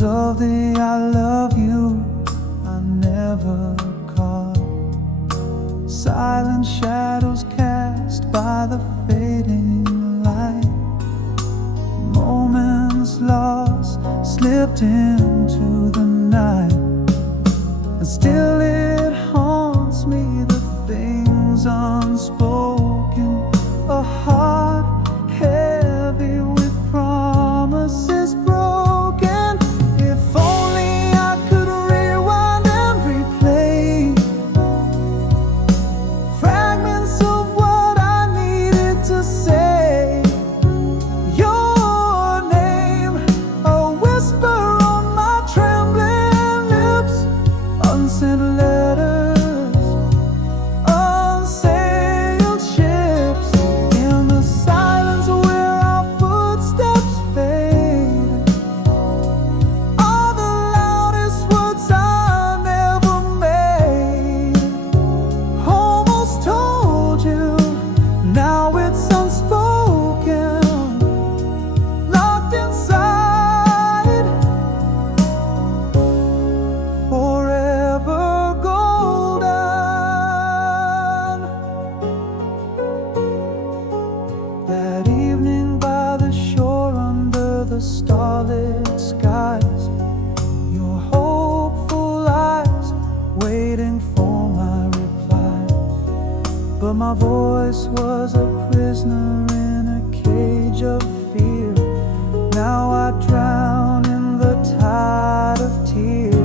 echoes of the I love you I never caught. Silent shadows cast by the fading light. Moments lost, slipped into the night. And still it haunts me, the things unspoken. A heart heavy with promises broken. If only I could rewind and replay fragments of what I needed to say. Your name, a whisper on my trembling lips. Unsent letters, unsailed ships. In the silence where our footsteps fade, are the loudest words I never made. Almost told you, now it's unspoken, locked inside. Forever golden. That evening by the shore under the starlit skies, your hopeful eyes waiting for my reply. But my voice was a prisoner in a cage of fear. Now I drown in the tide of tears.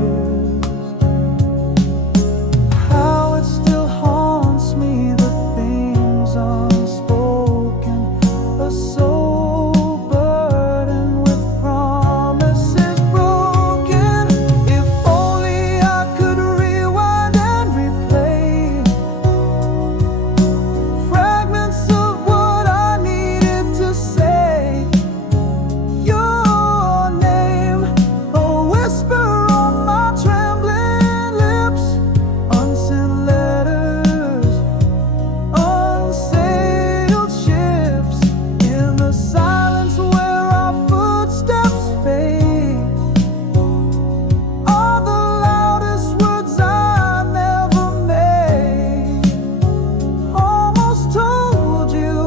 How it still haunts me, the things unspoken. A soul burdened with promises broken. If only I could rewind and replay fragments of what I needed to say. Your name, a whisper on my trembling lips. Unsent letters, unsailed ships. In the silence where our footsteps fade, are the loudest words I never made. Almost told you,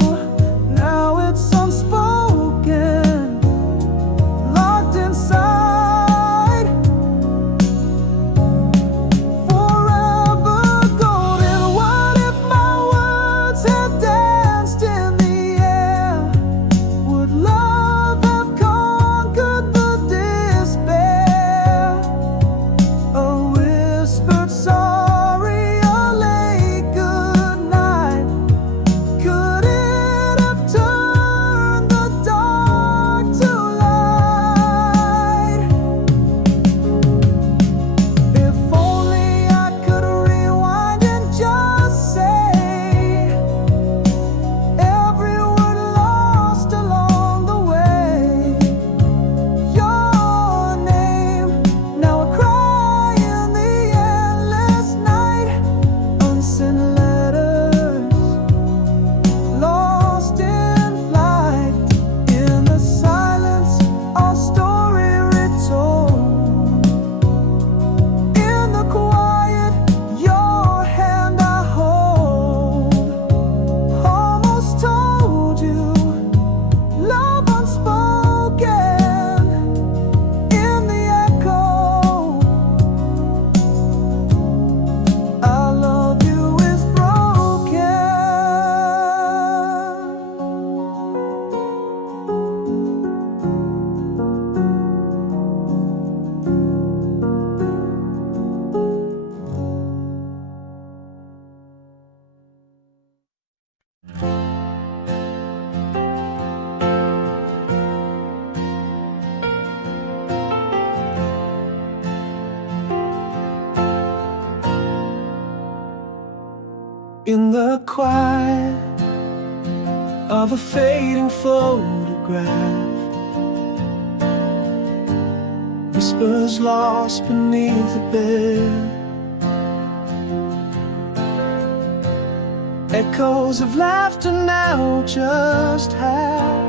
now it's unspoken, locked inside. Forever golden. What if my words had danced in the air? Would love have conquered the despair? A whispered sorry, a late goodnight. Could it have turned the dark to light? If only I could rewind and just say every word lost along the way. Your name, now a cry in the endless night. Unsent letters, lost in flight. In the silence, our story retold. In the quiet, your hand I hold. Almost told you, love unspoken. In the echo, I love you is broken. In the quiet of a fading photograph, whispers lost beneath the bed. Echoes of laughter now just half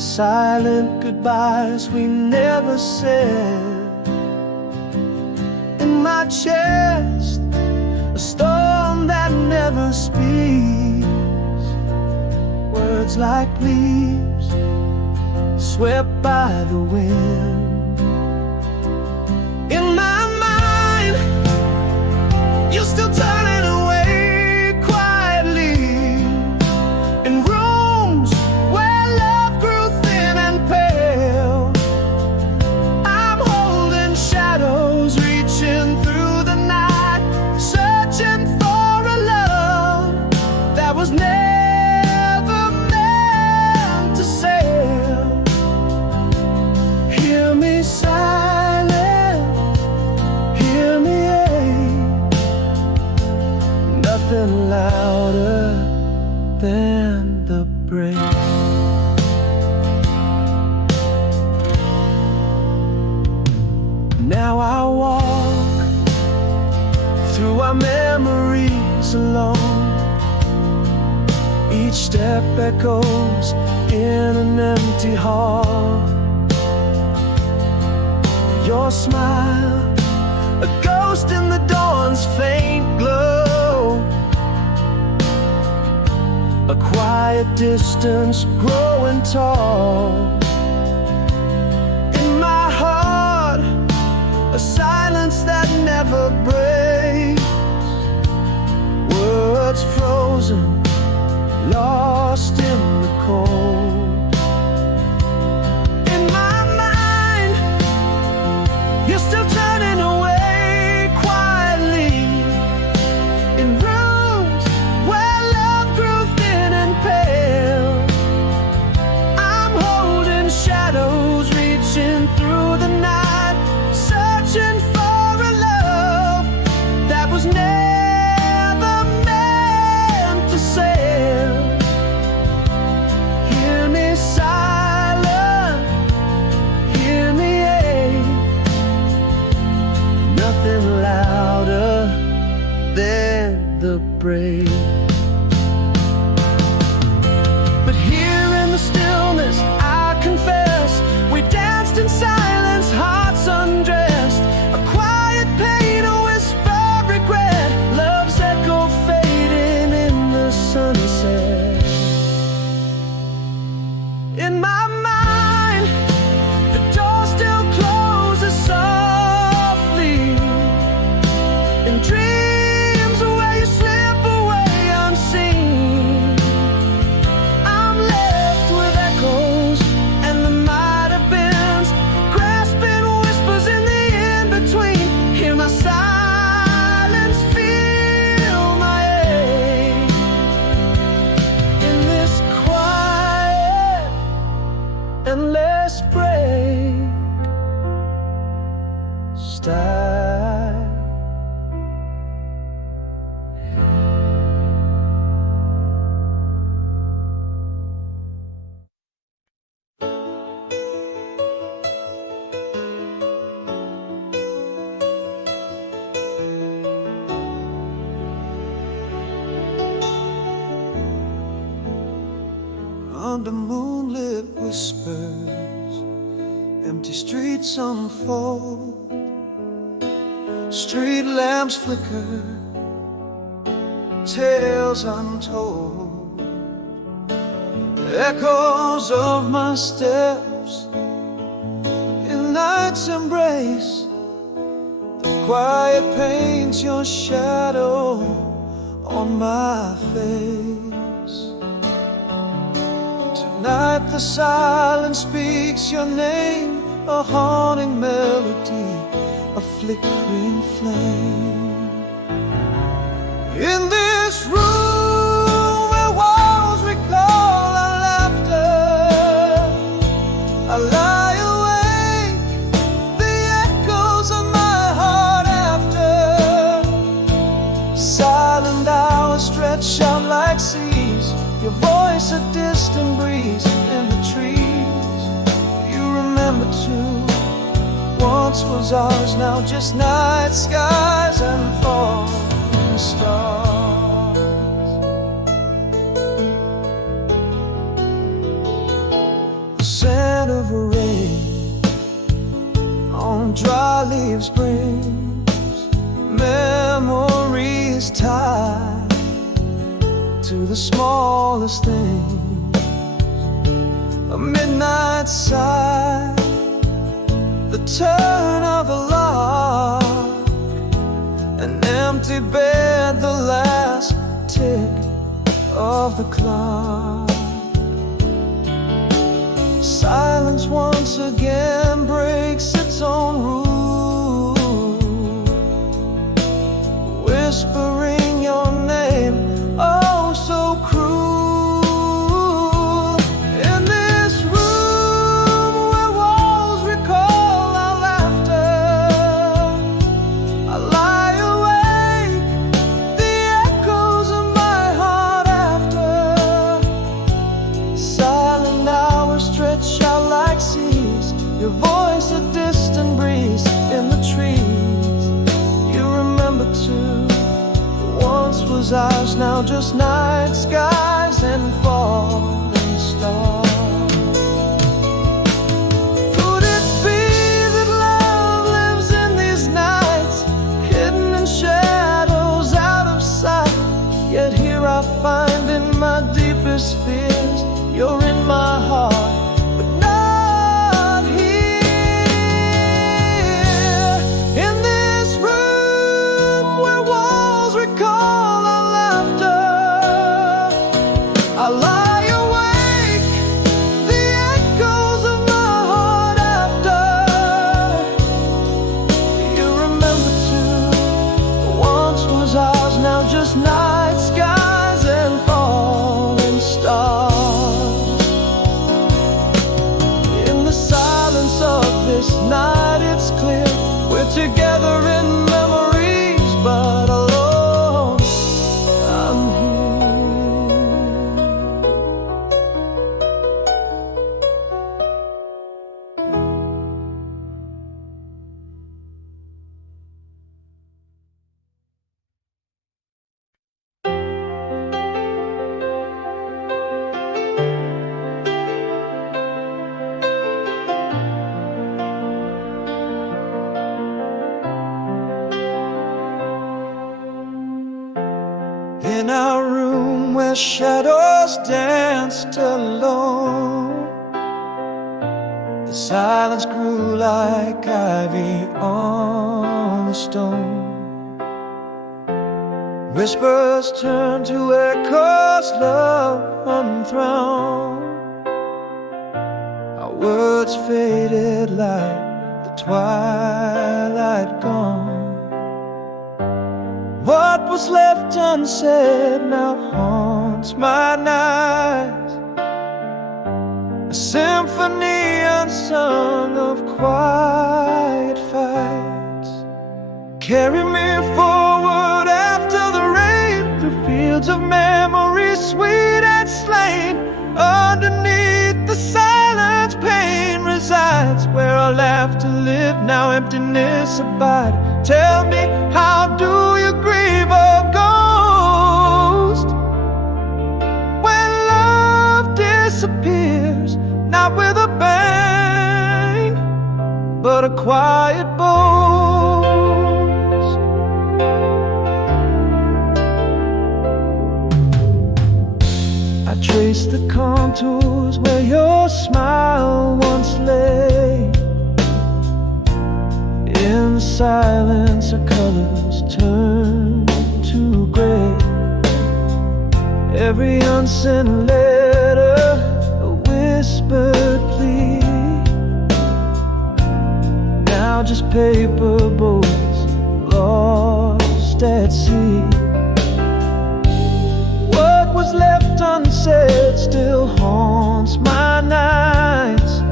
silent goodbyes we never said. In my chest, a storm that never speaks, words like leaves swept by the wind. In my mind, you're still turning away quietly, in rooms where love grew thin and pale. I'm holding shadows, reaching through the night, searching for a love that was never meant to sail. Hear me silent, hear me ache, nothing louder than the break. Now I walk through our memories alone. Each step echoes in an empty hall. Your smile, a ghost in the dawn's faint glow, a quiet distance growing tall. In my heart, a silence that never breaks, words frozen, lost in the cold. In my mind, you're still turning away quietly, in rooms where love grew thin and pale. I'm holding shadows, reaching through the night, searching for a love that was never meant to sail. Hear me silent, hear me ache, nothing louder than the break. But here in the stillness, I confess, we danced in silence, hearts undressed, a quiet pain, a whispered regret, love's echo fading in the sunset. In my mind, the door still closes softly, in dreams where you slip away unseen. I'm left with echoes and the might have beens, grasping whispers in the in-between. Hear my silence, feel my ache, in this quiet endless break style. Under moonlit whispers, empty streets unfold, street lamps flicker, tales untold, echoes of my steps in night's embrace. The quiet paints your shadow on my face. Tonight the silence speaks your name, a haunting melody, a flickering flame. In this room where walls recall our laughter, I lie awake, the echoes of my heart after. Silent hours stretch out like seas, your voice a distant breeze in the trees. You remember too, once was ours, now just night skies and falling stars. The to the smallest things. A midnight sigh, the turn of the lock, an empty bed, the last tick of the clock. Silence once again breaks its own rule, whispering your name, oh so cruel. In this room where walls recall our laughter, I lie awake, the echoes of my heart after. Silent hours stretch out like seas, your voice a distant breeze in the trees. You remember too, once was ours, now just night skies and falling stars. Could it be that love lives in these nights, hidden in shadows out of sight? Yet here I find in my deepest fears, you're in my heart, but not here. In this room where walls recall our laughter, I lie awake, the echoes of my heart after. You remember too, once was ours, now just night skies and falling stars. In the silence of this night it's clear, we're together in memories, but alone I'm in our room where shadows danced alone. The silence grew like ivy on the stone. Whispers turned to echoes, love unthrown. Our words faded like the twilight gone. What was left unsaid now haunts my nights, a symphony unsung of quiet fights. Carry me forward after the rain, through fields of memories sweet and slain. Underneath the silence pain resides, where our laughter lived, now emptiness abide. Tell me, how do you grieve a ghost when love disappears, not with a bang, but a quiet boast? I trace the contours where your smile once lay. In the silence, our colors turn to gray. Every unsent letter, a whispered plea, now just paper boats lost at sea. What was left unsaid still haunts my nights,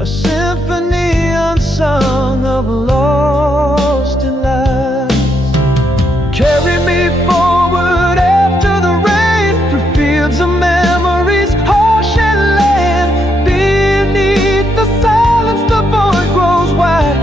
a symphony unsung of lost delights. Carry me forward after the rain, through fields of memories, harsh and land. Beneath the silence the void grows wide,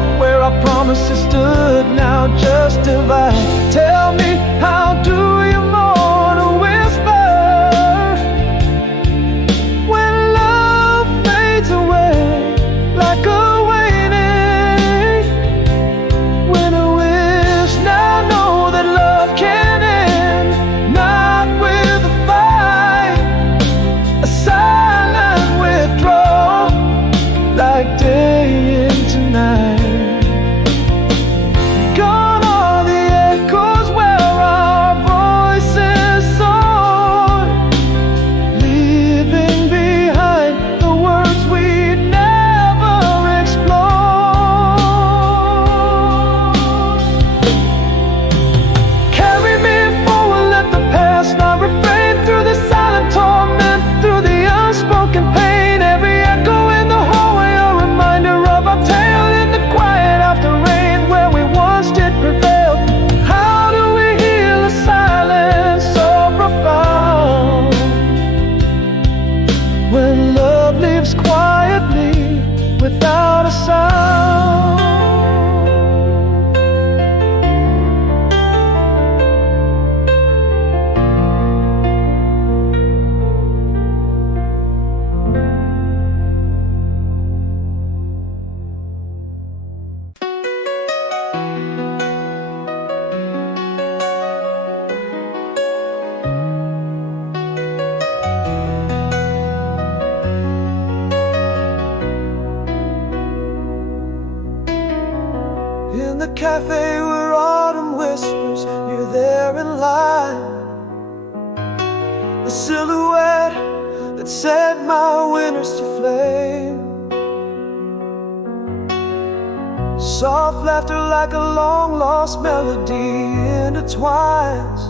cafe where autumn whispers, you're there in line. The silhouette that set my winters to flame. Soft laughter like a long-lost melody intertwines.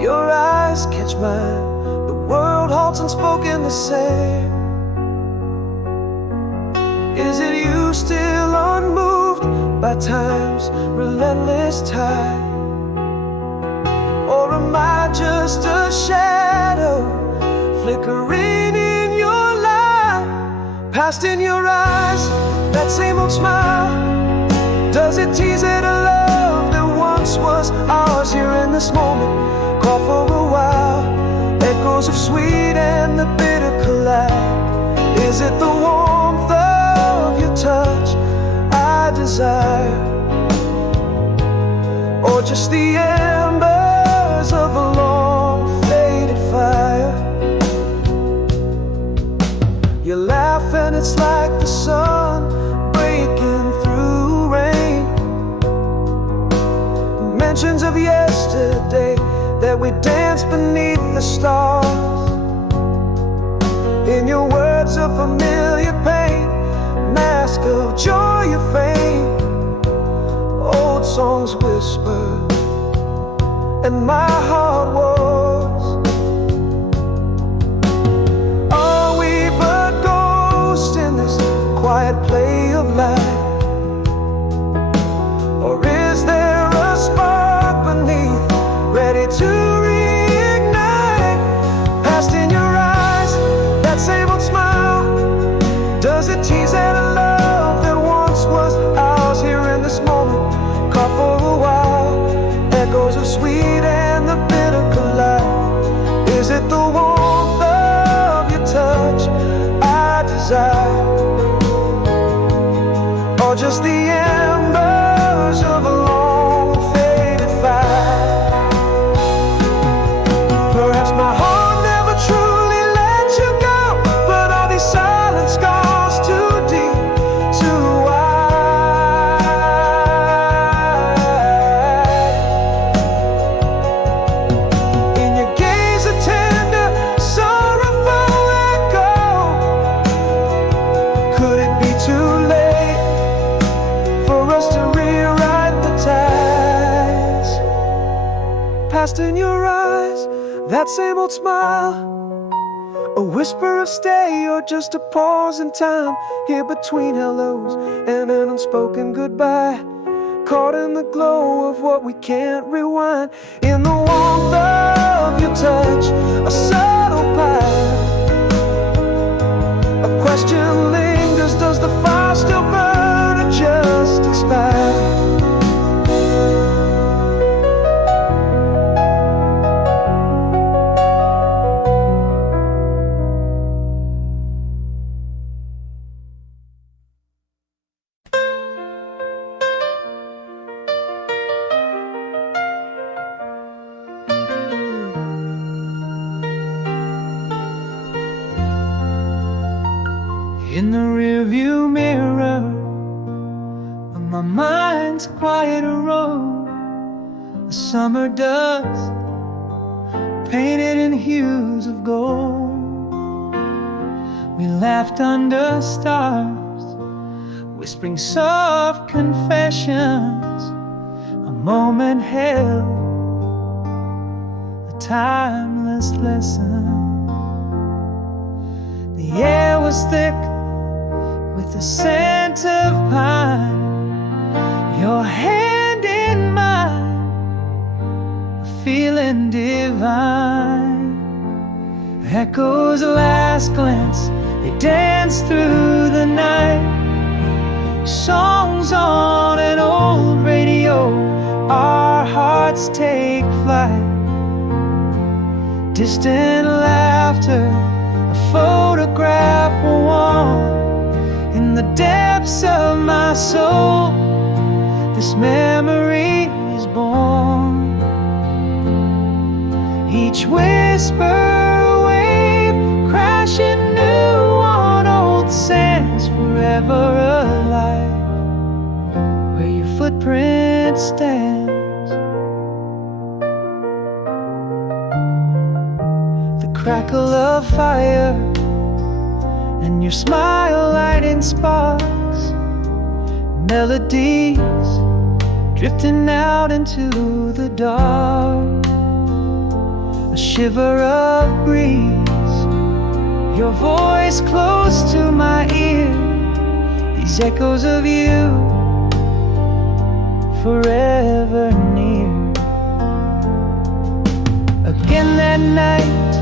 Your eyes catch mine, the world halts unspoken the same. Is it you still unmoved by time's relentless tide? Or am I just a shadow flickering in your light? Past in your eyes, that same old smile, does it tease at a love that once was ours? Here in this moment, call for a while, echoes of sweet and the bitter collide. Is it the warmth of your touch I desire, or just the embers of a long faded fire? You laugh and it's like the sun breaking through rain. Mentions of yesterday that we danced beneath the stars. In your words a familiar pain, mask of joy you feign. Old songs whisper and my heart wars. Are we but ghosts in this quiet play of light? Or is there a spark beneath, ready to reignite? Past in your eyes, that same old smile, does it tease at a love that once was ours? Here in this moment, caught for a while, echoes of sweet and the bitter collide. Is it the warmth of your touch I desire, or just the embers of a long faded fire? Perhaps my heart never truly let you go, but all these silent scars too deep, too wide. In your gaze a tender, sorrowful echo. Could it be too late for us to rewrite the tides? Past in your eyes, that same old smile, a whisper of stay or just a pause in time. Here between hellos and an unspoken goodbye, caught in the glow of what we can't rewind. In the warmth of your touch, a subtle pile, a question lingers, does the fire still burn or just expire? In the rearview mirror of my mind's quieter road, the summer dust painted in hues of gold. We laughed under stars, whispering soft confessions. A moment held a timeless lesson. The air was thick with the scent of pine, your hand in mine, a feeling divine. Echoes of last glance, they dance through the night. Songs on an old radio, our hearts take flight. Distant laughter, a photograph warm. In the depths of my soul, this memory is born. Each whisper a wave, crashing new on old sands, forever alive. Where your it stands. The crackle of fire and your smile lighting sparks, melodies drifting out into the dark. A shiver of breeze, your voice close to my ear, these echoes of you forever near. Again that night,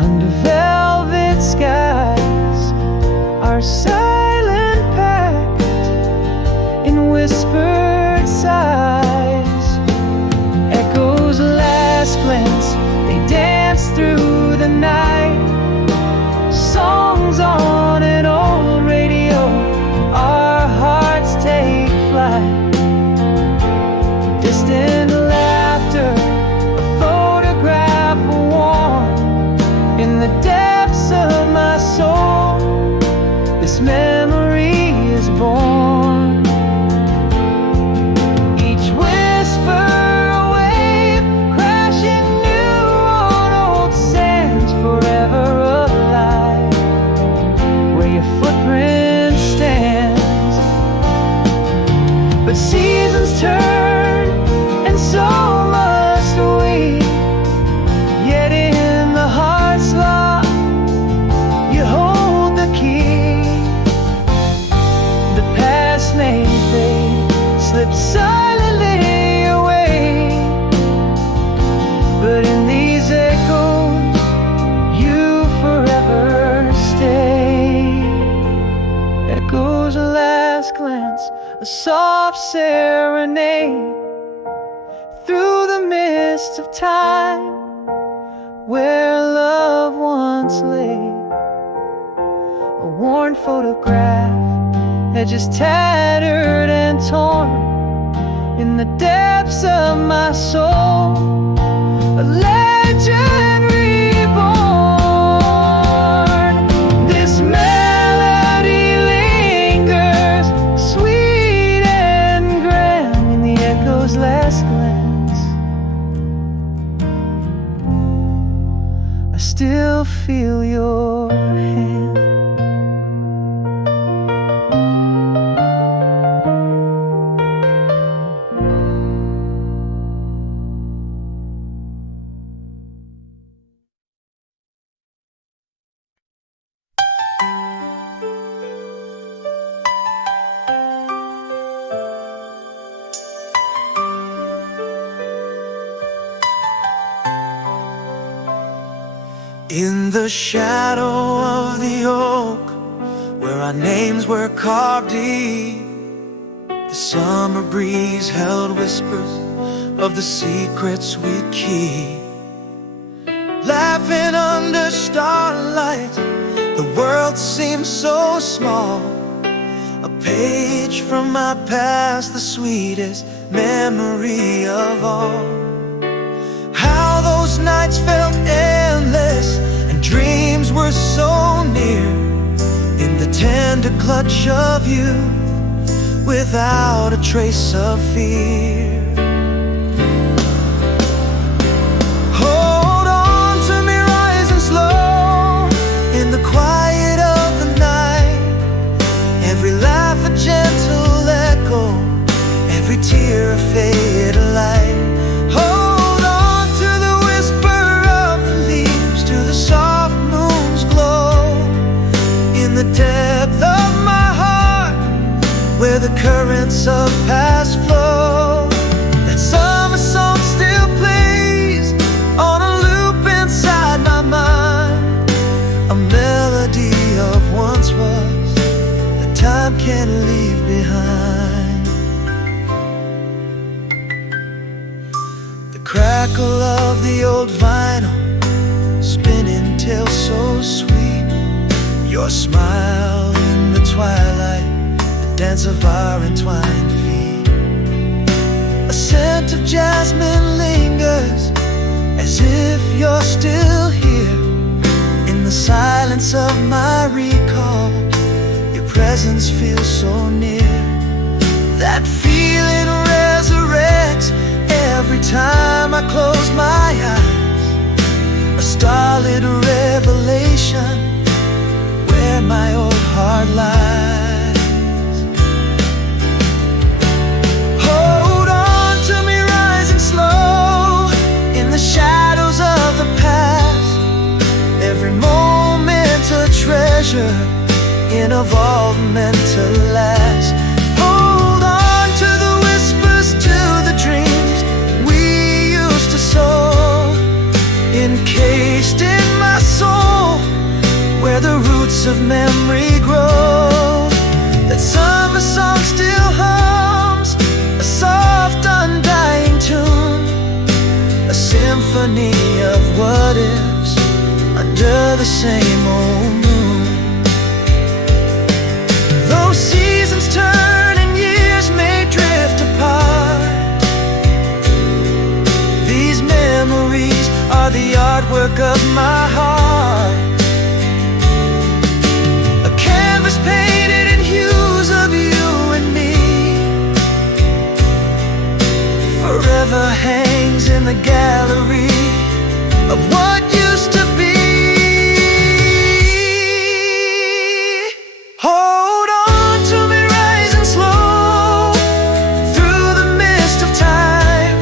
under velvet skies, our silent pact in whispered sighs. Echoes last glance, they dance through the night. Songs on an old radio, our hearts take flight. Distant laughter, a photograph warm in the depths of my soul. This memory is born. Each whisper a wave, crashing new on old sands, forever alive where your footprint stands. But seasons turn, and so must we. Yet in the heart's lock, you hold the key. The past may fade, slip silently away, but in these echoes, you forever stay. Echoes, a last glance, a soft serenade through the mist of time, where love once lay. A worn photograph, edges tattered and torn, in the depths of my soul, a legend reborn. This melody lingers, sweet and grand, in the echo's last glance. I still feel your hand. In the shadow of the oak, where our names were carved deep, the summer breeze held whispers of the secrets we'd keep. Laughing under starlight, the world seemed so small. A page from my past, the sweetest memory of all. How those nights felt endless, and dreams were so near, in the tender clutch of you, without a trace of fear. Hold on to me, rising slow, in the quiet of the night. Every laugh a gentle echo, every tear a faded light. Hold on to the whisper of the leaves, to the soft moon's glow, in the depth of my heart, where the currents of past flow. That summer song still plays on a loop inside my mind, a melody of once was, that time can't leave behind. The crackle of the old vinyl, spinning till so sweet, your smile in the twilight, dance of our entwined feet. A scent of jasmine lingers, as if you're still here, in the silence of my recall. Your presence feels so near. That feeling resurrects time I close my eyes, a starlit revelation where my old heart lies. Hold on to me, rising slow in the shadows of the past. Every moment a treasure in a vault meant to last. Hold on to the whispers, to the dreams we used to sow, encased in my soul, where the roots of memory grow. That summer song still hums, a soft undying tune, a symphony of what ifs under the same old moon. Though seasons turn and years may drift apart, these memories are the artwork of my heart. A canvas painted in hues of you and me, forever hangs in the gallery of what used to be. Hold on to me, rising slow through the mist of time,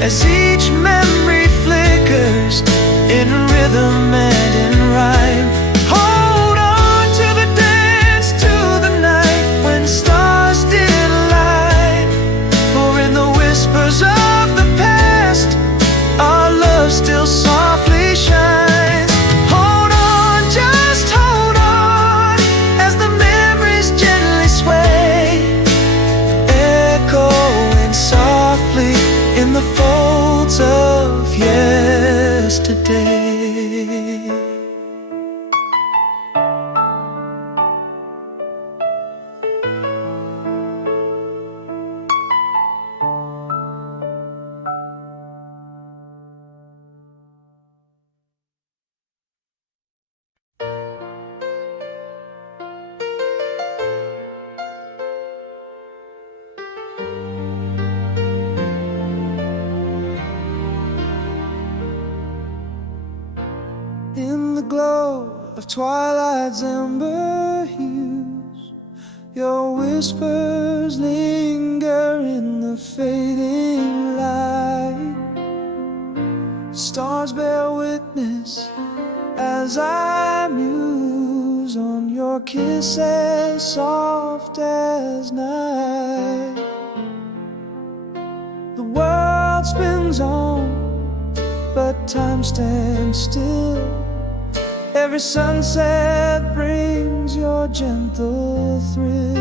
as each memory flickers in rhythm and in rhyme. Hold on to the dance, to the night when stars did align, for in the whispers of the past our love still softly shines. Hold on, just hold on, as the memories gently sway, echoing softly in the folds of yesterday. In the glow of twilight's amber hues, your whispers linger in the fading light. Stars bear witness as I muse on your kiss as soft as night. The world spins on, but time stands still. Every sunset brings your gentle thrill.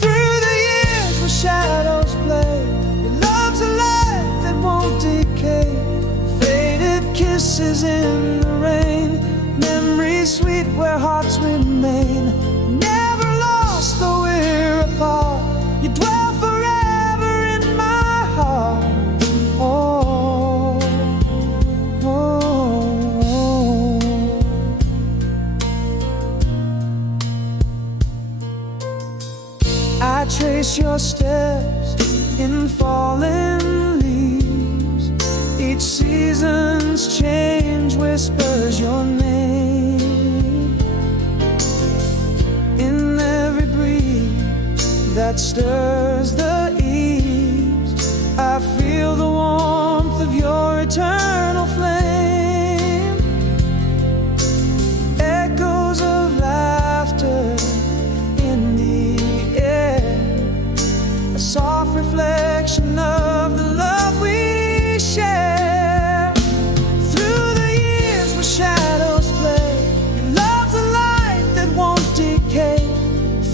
Through the years where shadows play, your love's a light that won't decay. Faded kisses in the rain, memories sweet where hearts remain. Never lost though we're apart, you dwell forever in my heart. Oh, I trace your steps in fallen leaves. Each season's change whispers your name. In every breeze that stirs the eaves, I feel the warmth of your eternal flame. Echoes of laughter in the air, a soft reflection of the love we share. Through the years where shadows play, your love's a light that won't decay.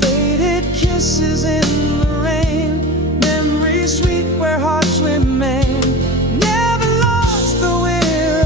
Faded kisses in the rain, memories sweet where hearts remain. Never lost though we're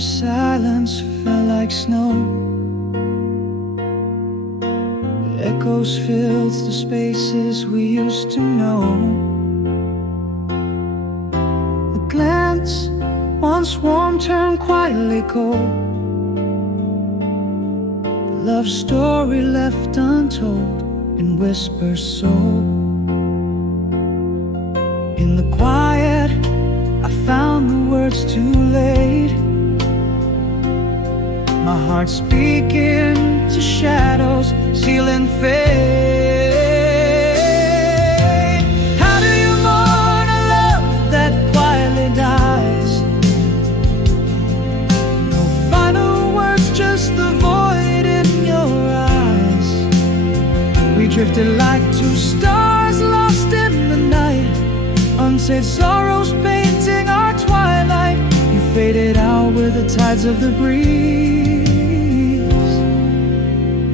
silence fell like snow. Echoes filled the spaces we used to know. The glance, once warm, turned quietly cold. The love story left untold in whispers so. In the quiet, I found the words too late. My heart speaking to shadows, sealing fate. How do you mourn a love that quietly dies? No final words, just the void in your eyes. We drifted like two stars lost in the night, unsaid sorrows painting our twilight. You faded out with the tides of the breeze.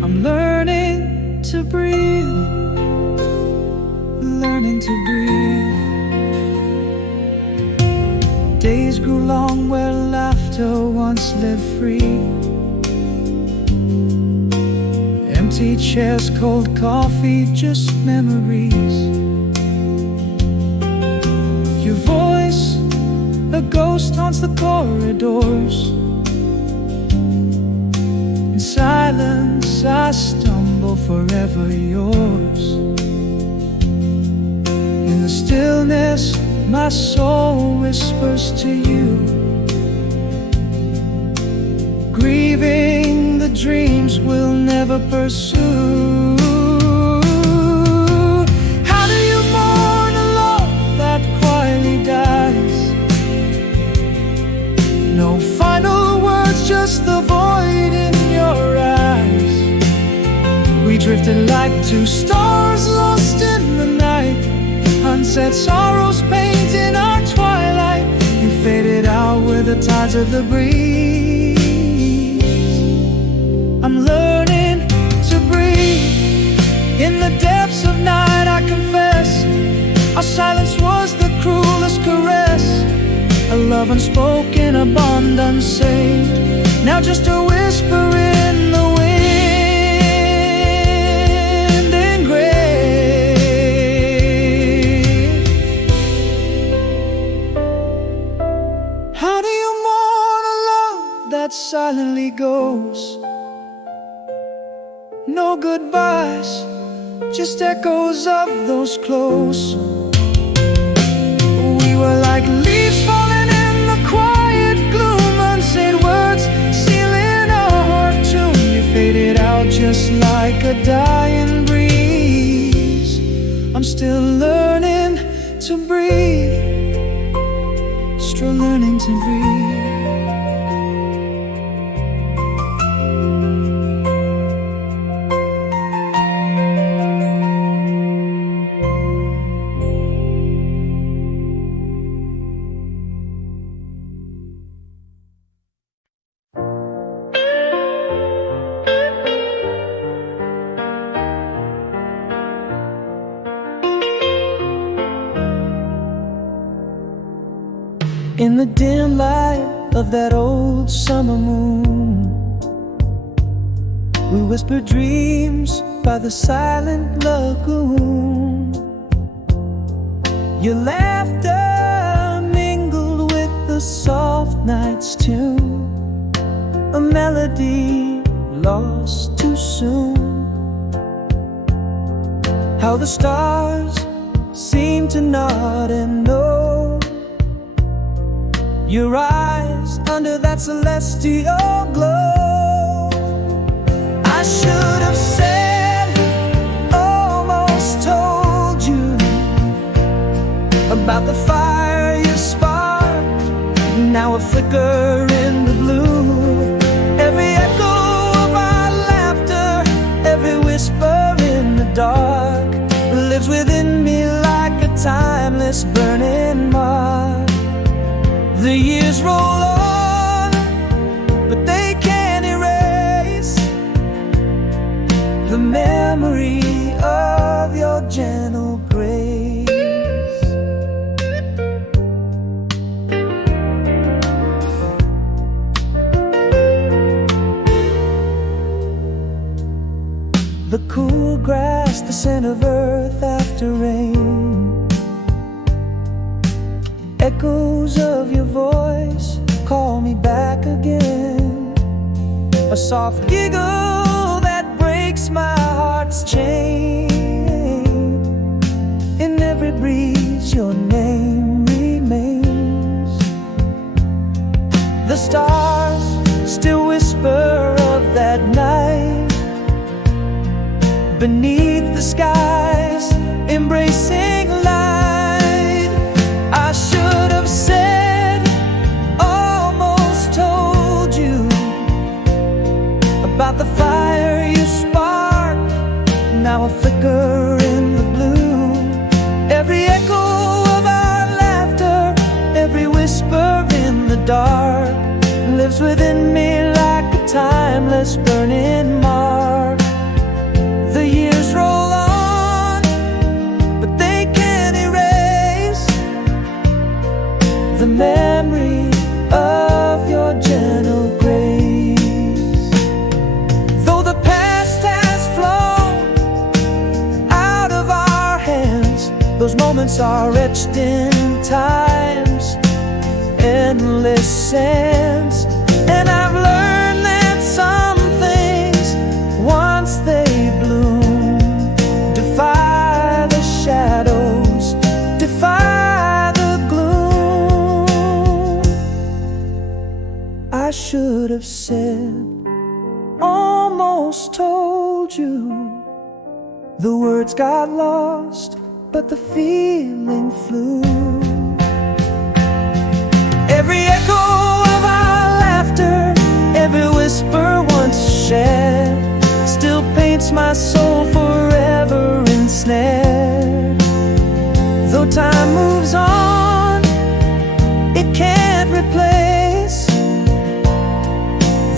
I'm learning to breathe, learning to breathe. Days grew long where laughter once lived free. Empty chairs, cold coffee, just memories. Your voice, a ghost haunts the corridors. In silence I stumble, forever yours. In the stillness my soul whispers to you, grieving the dreams we'll never pursue. How do you mourn a love that quietly dies? No final words, just the void in your eyes. We drifted like two stars lost in the night, unsaid sorrows painting our twilight. You faded out with the tides of the breeze. I'm learning to breathe. In the depths of night I confess, our silence was the cruelest caress. A love unspoken, a bond unsaved, now just a whisper in the wind engraved. How do you mourn a love that silently goes? No goodbyes, just echoes of those close. We were like leaves falling in the quiet gloom, unsaid words sealing our heart tune. You faded out just like a dying breeze. I'm still learning to breathe, still learning to breathe. In the dim light of that old summer moon, we whispered dreams by the silent lagoon. Your laughter mingled with the soft night's tune, a melody lost too soon. How the stars seem to nod and know your eyes under that celestial glow. I should have said, almost told you about the fire you sparked, now a flicker in the blue. Every echo of our laughter, every whisper in the dark, lives within me like a timeless burning mark. The years roll on, but they can't erase the memory of your gentle grace. Echoes of your voice call me back again. A soft giggle that breaks my heart's chain. In every breeze your name remains. The stars still whisper of that night beneath the skies, embracing light. I should have said, almost told you about the fire you sparked, now a flicker in the blue. Every echo of our laughter, every whisper in the dark, lives within me like a timeless burning mark. The years roll on, but they can't erase the memory of your gentle grace. Though the past has flown out of our hands, those moments are etched in time's endless sands. And I've learned that some things, once they bloom, defy the shadows, defy the gloom. I should have said, almost told you. The words got lost, but the feeling flew. Every echo of our laughter, every whisper once shared, still paints my soul forever ensnared. Though time moves on, it can't replace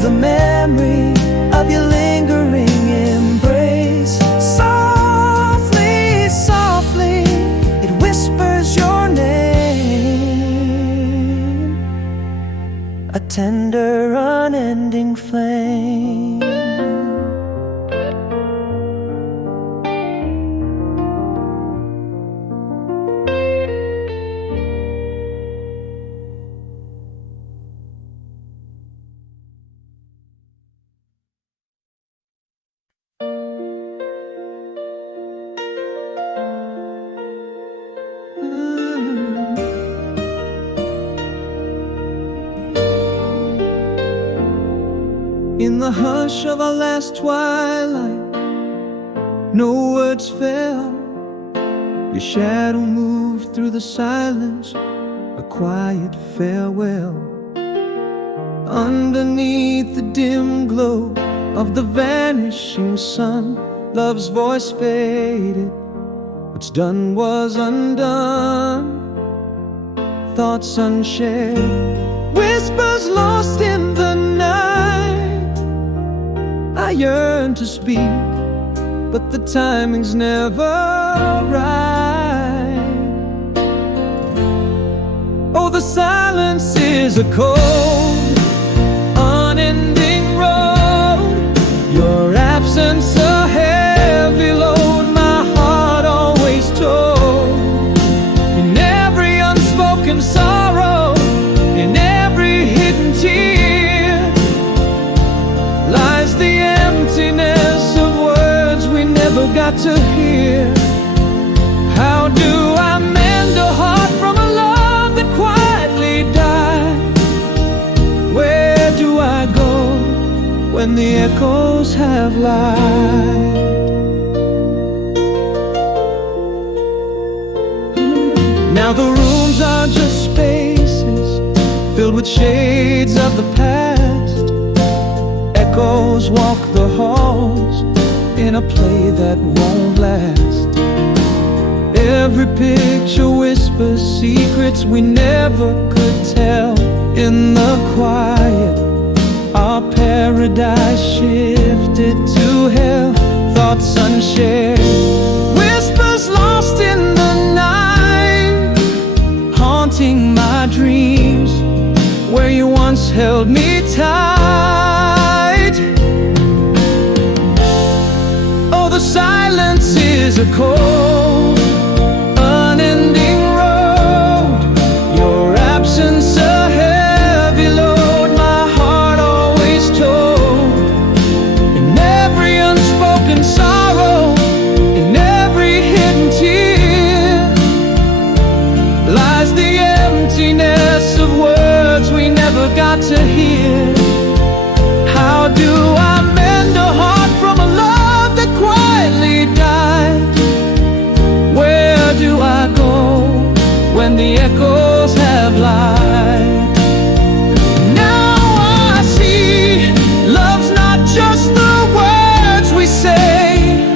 the memory of your lingering embrace. Softly, softly, it whispers your name, a tender, unending flame. In the hush of our last twilight, no words fell. Your shadow moved through the silence, a quiet farewell. Underneath the dim glow of the vanishing sun, love's voice faded. What's done was undone. Thoughts unshared, whispers lost in the night. I yearn to speak, but the timing's never right. Oh, the silence is a cold, unending road. Your absence a heavy load, my heart always told. In every unspoken sorrow, in every hidden tear, lies the emptiness of words we never got to hear. How do I mend a heart from a love that quietly died? Where do I go when the echoes have lied? Now the rooms are just spaces filled with shades of the past. Echoes walk the halls in a play that won't last. Every picture whispers secrets we never could tell. In the quiet, our paradise shifted to hell. Thoughts unshared, whispers lost in the night, haunting my dreams where you once held me tight. Oh, the silence is a cold, unending road. Your the echoes have lied. Now I see love's not just the words we say,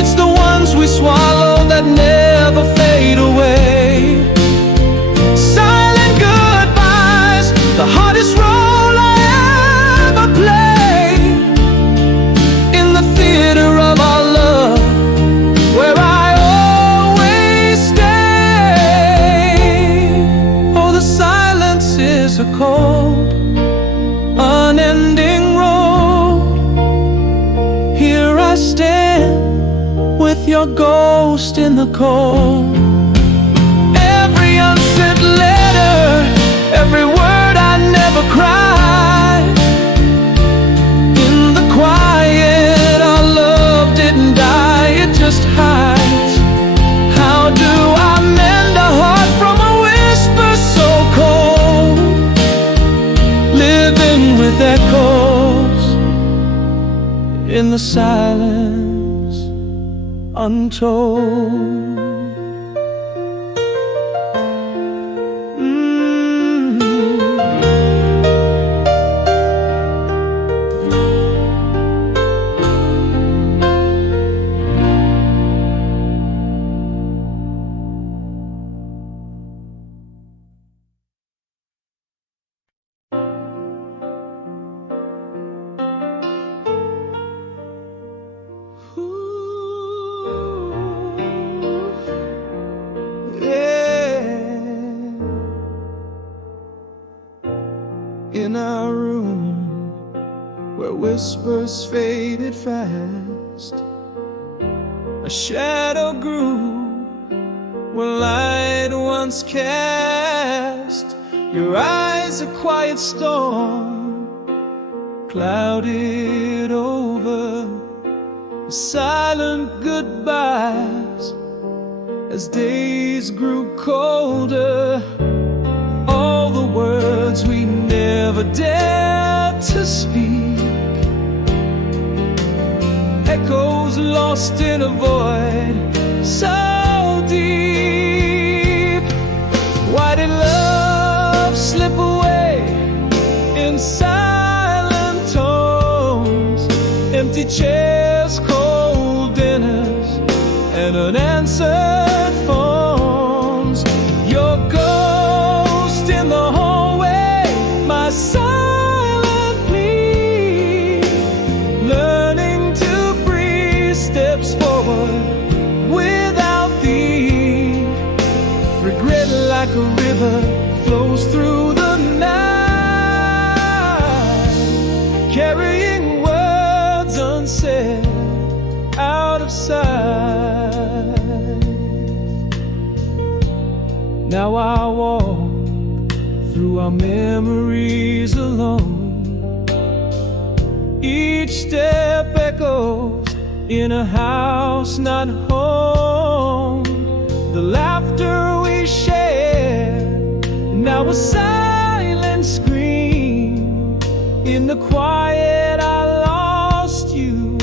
it's the ones we swallow that never fade away. Silent goodbyes, the hardest role I ever played in the theater of our love, where I always stay. Oh, the silence is a cold, unending road. Here I stand with your ghost in the cold. Every unsent letter, every word I never cried, in the quiet our love didn't die, it just hides. How do I mend a heart from a whisper so cold, living with echoes in the silence untold? In our room, where whispers faded fast, a shadow grew where light once cast. Your eyes, a quiet storm, clouded over the silent goodbyes as days grew colder. All the words we never dared to speak, echoes lost in a void so deep. Why did love slip away in silent tones, empty chairs, cold dinners, and unanswered phones? Your ghost in the hallway, my silent plea, learning to breathe steps forward without thee. Regret like a river flows through the night, carrying words unsaid out of sight. Now I walk through our memories alone. Each step echoes in a house not home. The laughter we shared, now a silent scream. In the quiet I lost you,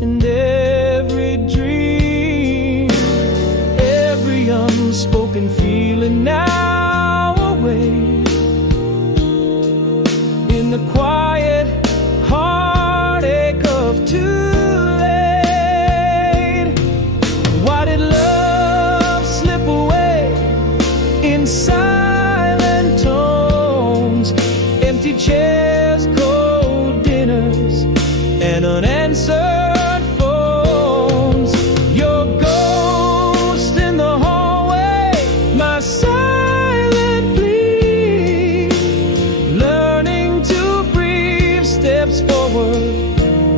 and every dream, every unspoken feeling now awaits. In the quiet heartache of too late. Why did love slip away in silent tones, empty chairs, cold dinners, and unanswered phones? Your ghost in the hallway, my silent plea, learning to breathe steps forward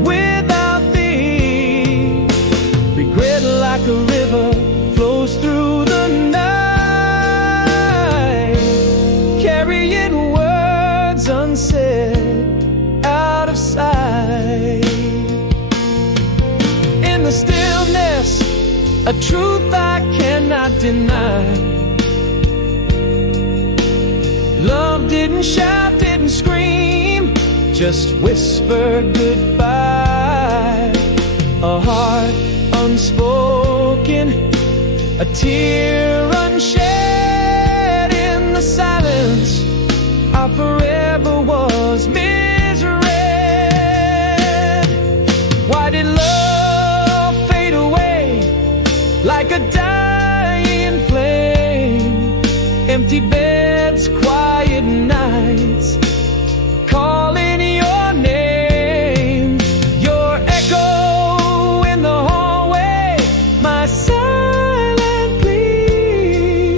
without thee. Regret like a river flows through the night, carrying words unsaid out of sight. In the stillness, a truth I cannot deny. Love didn't shout, didn't scream, just whispered goodbye. A heart unspoken, a tear unshed. empty beds, quiet nights, calling your name. Your echo in the hallway, my silent plea.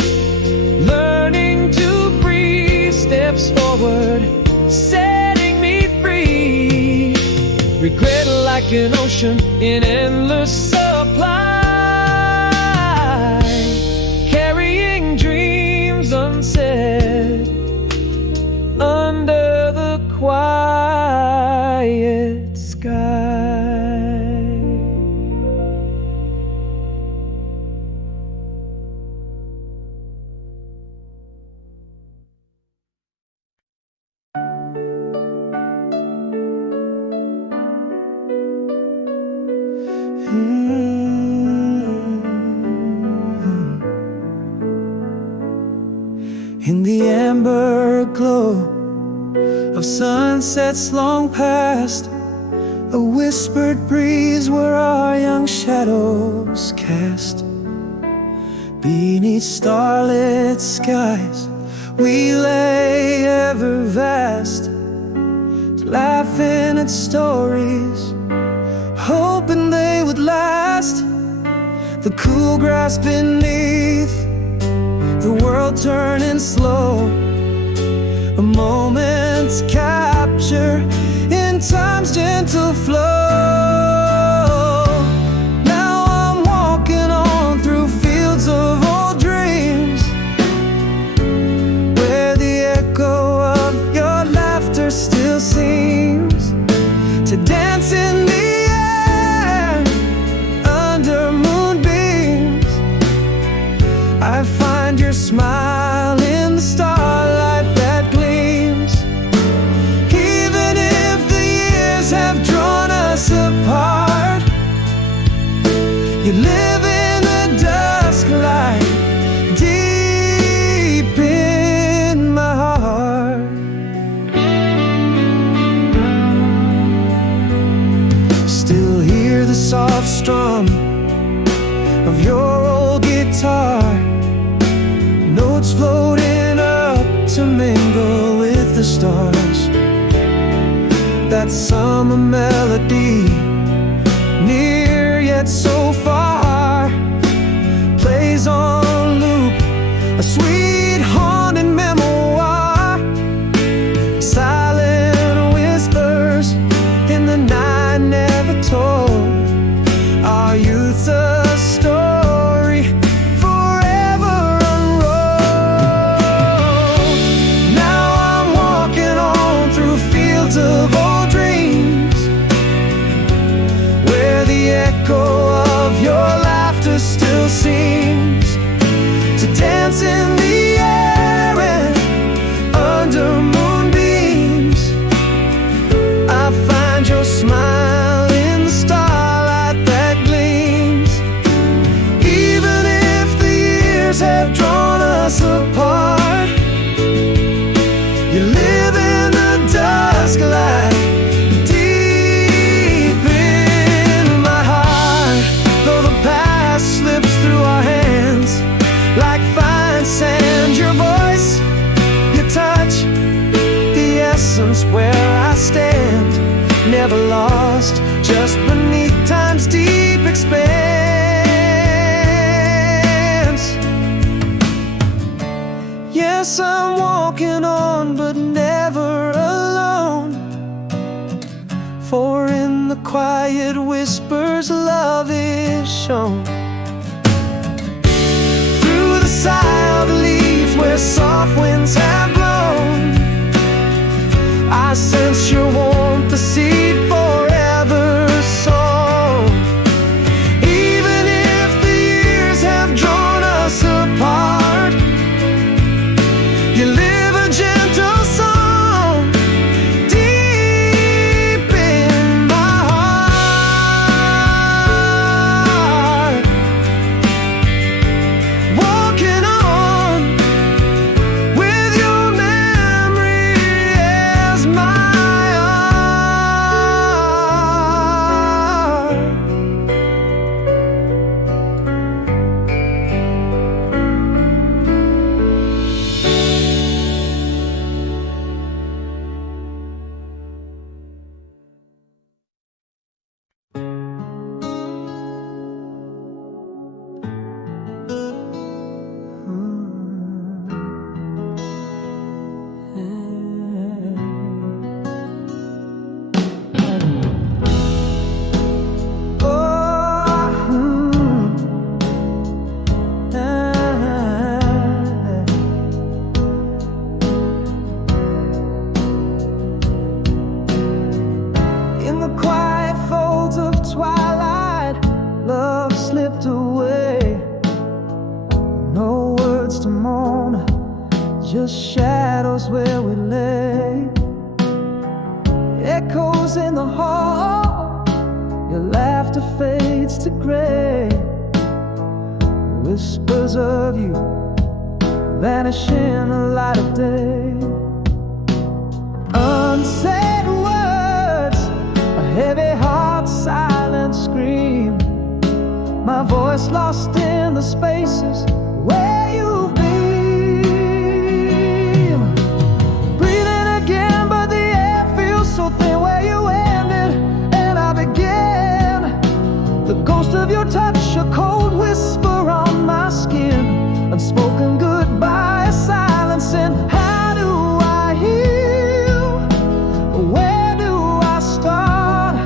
Learning to breathe, steps forward, setting me free. Regret like an ocean in endless supply, carrying dreams unsaid under the quiet sky. In the amber glow of sunsets long past, a whispered breeze where our young shadows cast. Beneath starlit skies we lay ever vast, laughing at stories, hoping they would last. The cool grass beneath, the world turning slow, a moment's capture in time's gentle flow. Now I'm walking on through fields of old dreams, where the echo of your laughter still seems to dance in the air under moonbeams. I find your smile in the starlight that gleams. Even if the years have drawn us apart, you live in the dusk light deep in my heart. Still hear the soft strum of your old guitar, notes floating up to mingle with the stars. That summer melody, near yet so far, plays on loop, a sweet haunted memoir. Silent whispers in the night never told, our youth's a story forever unrolled. Now I'm walking on through fields of old dreams, where the echo of your laughter still seems to dance in the air and under moonbeams. I find your smile in the starlight that gleams. Even if the years have drawn us apart, you live in the dusk light deep in my heart. Though the past slips through our hands like fine sand, your voice, your touch, the essence where I stand, never lost, just beneath time's deep expanse. Yes, I'm walking on, but never alone, for in the quiet whispers love is shown. Through the sigh of leaves where soft winds have blown, I sense your warmth, the seed forever sown. Even if the years have drawn us apart, you live a gentle song deep in my heart. words to moan, just shadows where we lay. Echoes in the hall, your laughter fades to gray. Whispers of you vanish in the light of day. Unsaid words, a heavy heart, silent scream. My voice lost in the spaces where you've been. Breathing again, but the air feels so thin where you ended and I began. The ghost of your touch, a cold whisper on my skin. Unspoken goodbye, a silence, and how do I heal? Where do I start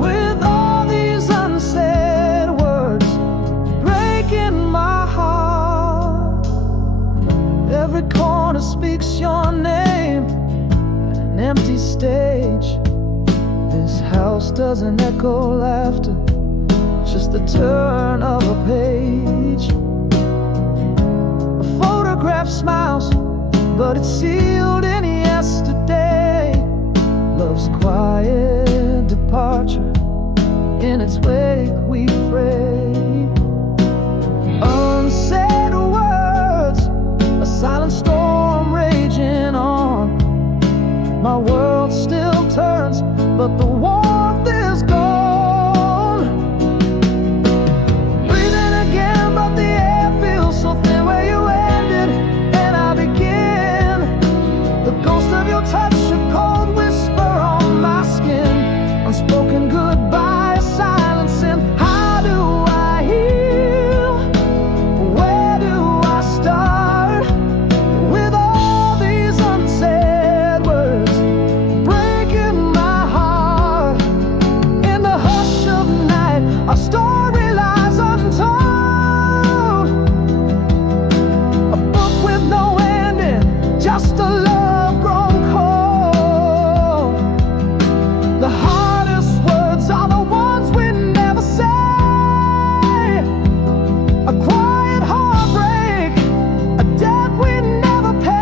with all these unsaid words breaking my heart? Every corner speaks your name, an empty stage. This house doesn't echo laughter, just the turn of a page. A photograph smiles, but it's sealed in yesterday. Love's quiet departure, in its wake we fray. Unsaid words, a silent storm raging on. My world still turns, but the warmth is gone. Breathing again, but the air feels so thin where you ended and I begin. The ghost of your touch, a cold whisper on my skin. Unspoken goodbye, a silence, and how do I heal? Where do I start with all these unsaid words breaking my heart? In the hush of night, our story lies untold. A book with no ending, just a love grown cold. The hardest words are the ones we never say. A quiet heartbreak, a debt we never pay.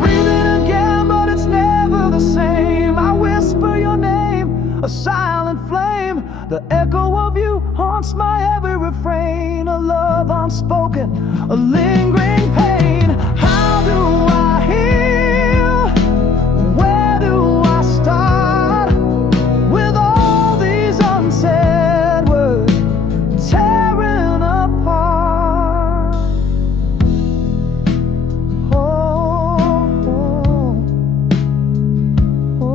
Breathing again, but it's never the same. I whisper your name, a silent flame. The echo of you haunts my every refrain. A love unspoken, a lingering pain. How do I heal? Where do I start with all these unsaid words tearing apart? Oh, oh,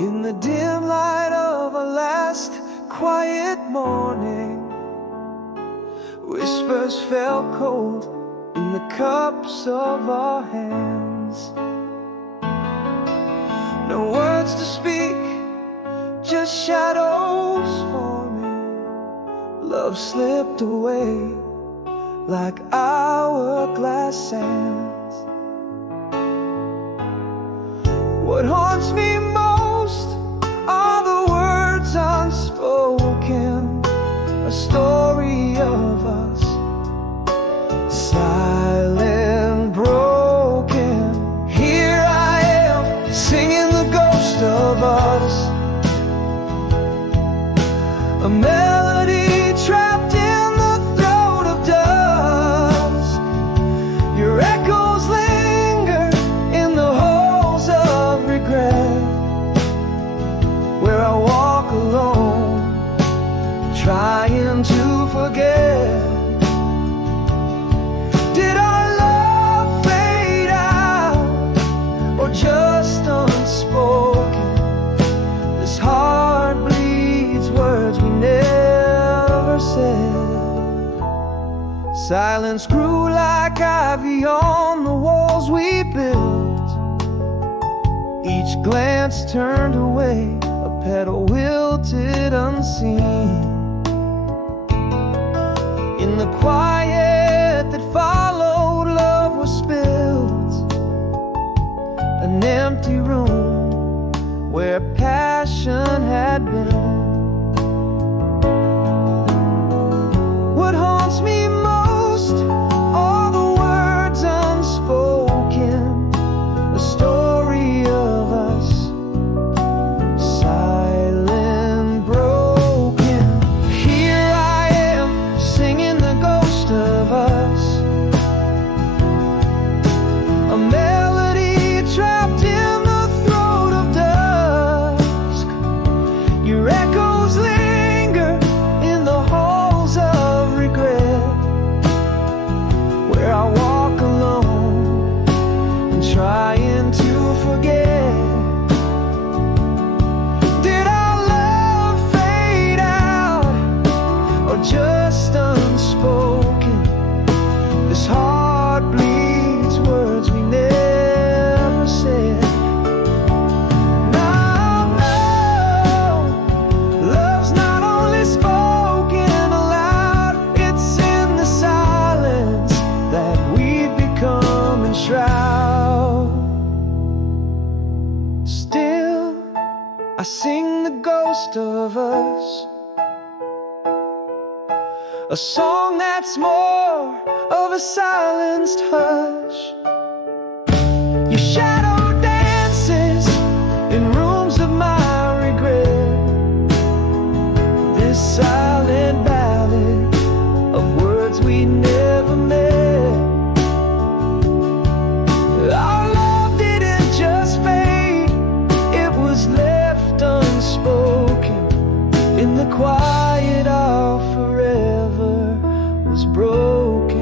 in the dim light of a last quiet morning, whispers fell cold in the cups of our hands. No words to speak, just shadows forming. Love slipped away like hourglass sands. What haunts me most are the words unspoken, a story of us, silent, broken. Here I am, singing the ghost of us, a melody trapped in the throat of dust. Your echoes linger in the holes of regret. just unspoken. This heart bleeds words we never said. Silence grew like ivy on the walls we built. Each glance turned away, a petal wilted unseen. In the quiet that followed, love was spilled. An empty room where passion had been. What haunts me most, all the words unspoken, a story of us, silent, broken. Here I am, singing the ghost of us, a melody trapped in the throat of dusk. Your echoes linger in the halls of regret, where I walk alone and trying to forget. Did our love fade out, or just unspoken? This heart bleeds words we never said. Now I know love's not only spoken aloud, it's in the silence that we've become enshrouded. Still, I sing the ghost of us, a song that's more of a silenced hush. Your shadow dances in rooms of my regret. This silent ballad of words we never met. Our love didn't just fade, it was left unspoken. In the quiet, our forever was broken.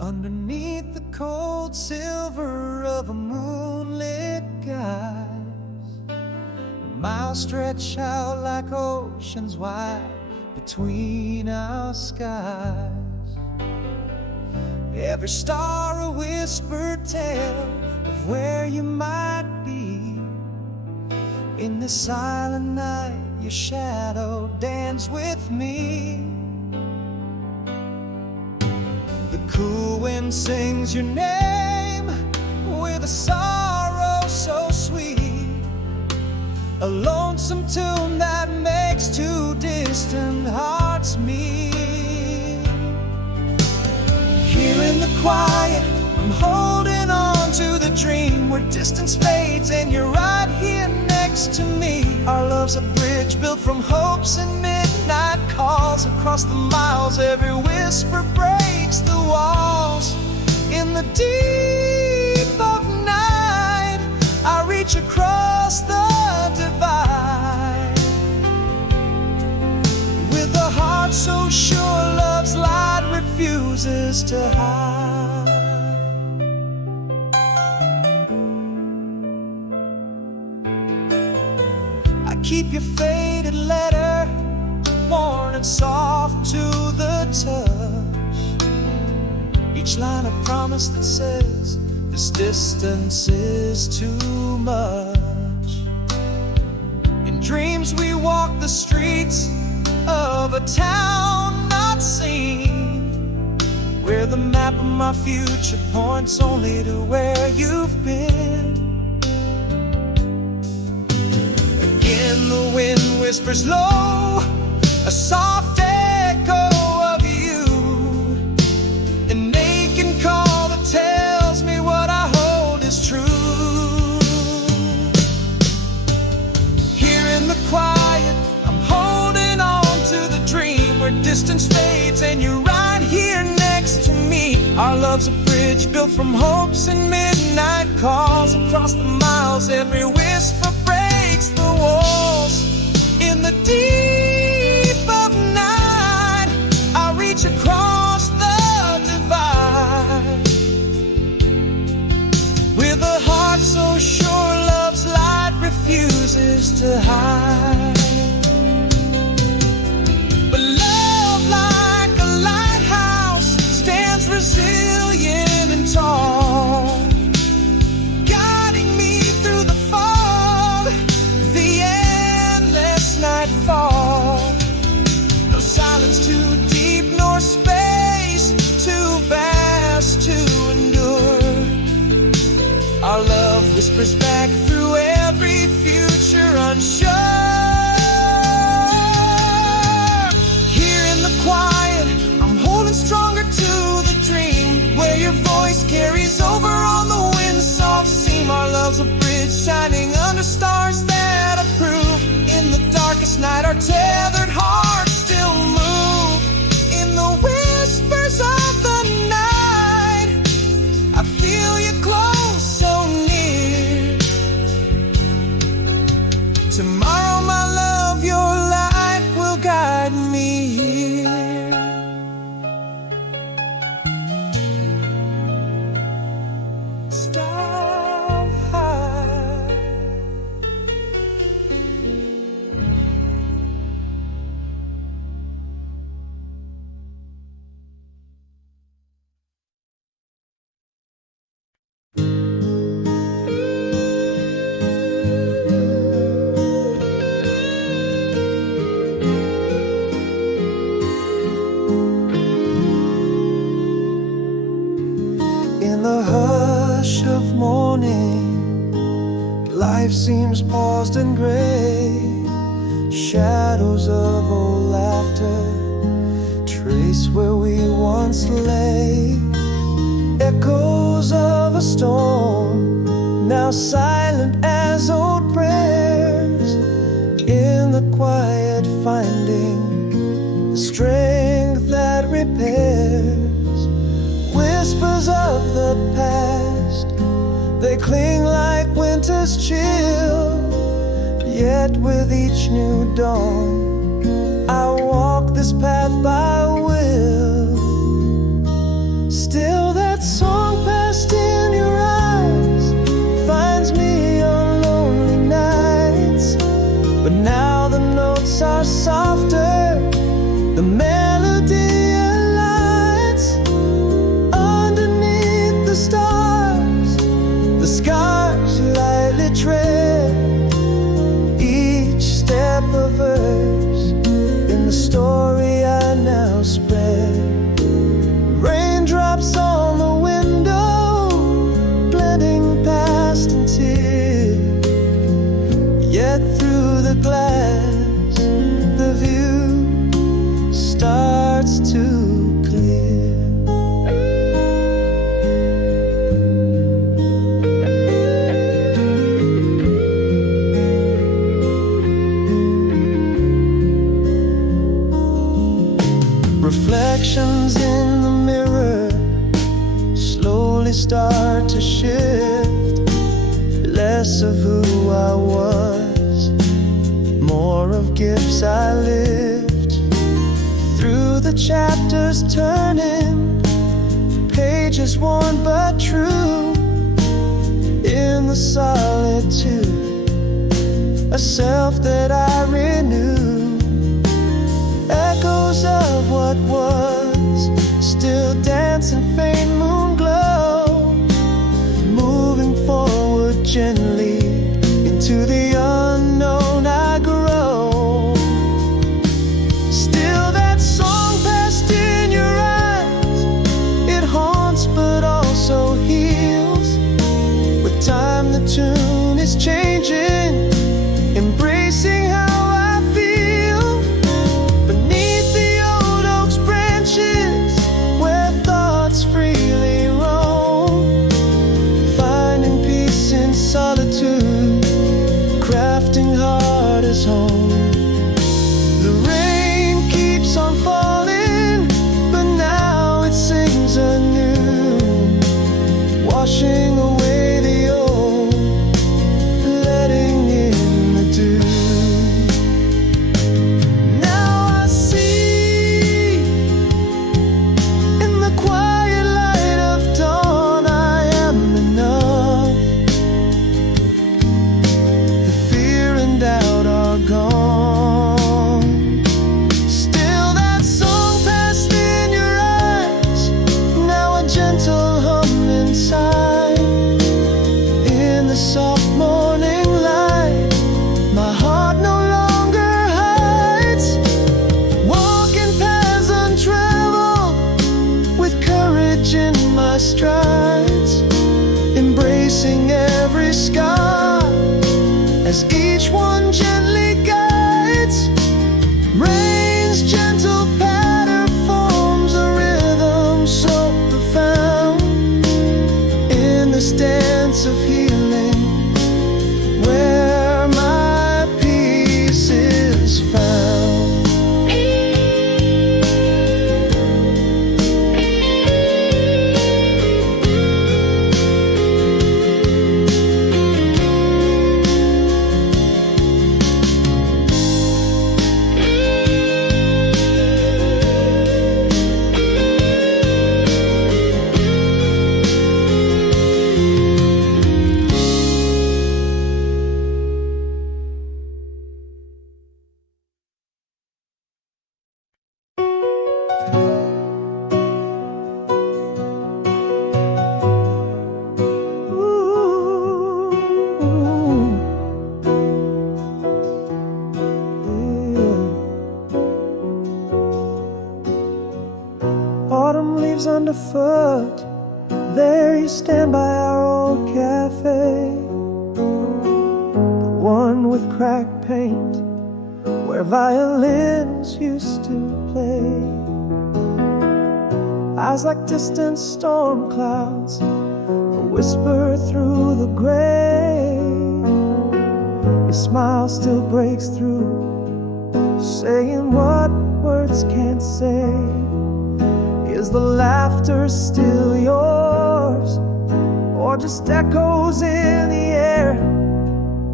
Underneath the cold silver of a moonlit skies, miles stretch out like oceans wide between our skies. Every star a whispered tale of where you might be. In this silent night, your shadow danced with me. The cool wind sings your name with a sorrow so sweet, a lonesome tune that makes two distant hearts meet. Here in the quiet, I'm holding on to the dream where distance fades and you're right here next to me. Our love's a bridge built from hopes and midnight calls. Across the miles, every whisper breaks the walls. In the deep of night, I reach across the divide, with a heart so sure love's light refuses to hide. I keep your faded letter, worn and soft to the touch, each line a promise that says this distance is too much. In dreams we walk the streets of a town not seen, where the map of my future points only to where you've been. Again the wind whispers low, a soft echo of you, an aching call that tells me what I hold is true. Here in the quiet, I'm holding on to the dream where distance fades and you're right here next to me. Our love's a bridge built from hopes and midnight calls. Across the miles, every whisper breaks the walls. In the deep of night, I reach across the divide. With a heart so sure love's light refuses to hide. But love, like a lighthouse, stands resilient and tall, guiding me through the fog, the endless nightfall. No silence too deep, nor space too vast to endure. Our love whispers back through every future unsure. Here in the quiet, I'm holding stronger to the dream, where your voice carries over on the wind's soft seam. Our love's a bridge shining under stars that approve. In the darkest night, our tethered hearts still move. In the whispers of the night, I feel you close, so near. Tomorrow, my love, your light will guide me here. Star high. In the hush of morning, life seems paused and gray. Shadows of old laughter trace where we once lay. Echoes of a storm, now silent as old prayers. In the quiet, finding the strength that repairs. Whispers of the past, they cling like winter's chill. Yet with each new dawn, I walk this path by will. Still that song passed in your eyes finds me on lonely nights. But now the notes are softer, the melody stars, the scars lightly tread. Each step a verse in the story I now spread. Raindrops on the window, blending past and tear. Yet through the glass, the view starts to clear. Reflections in the mirror slowly start to shift. Less of who I was, more of gifts I lift. Through the chapters turning, pages worn but true. In the solitude, a self that I renew. Echoes of what was, still dancing faint moon glow. Moving forward gently, into the unknown I grow. Still that song passed in your eyes, it haunts but also heals. With time the tune is changing, embracing how I feel. as each one gently guides. Rain's gentle patter forms a rhythm so profound in this dance of healing, where my peace is found. Underfoot, there you stand by our old cafe, the one with cracked paint, where violins used to play. Eyes like distant storm clouds, a whisper through the gray. Your smile still breaks through, saying what words can't say. Is the laughter still yours, or just echoes in the air?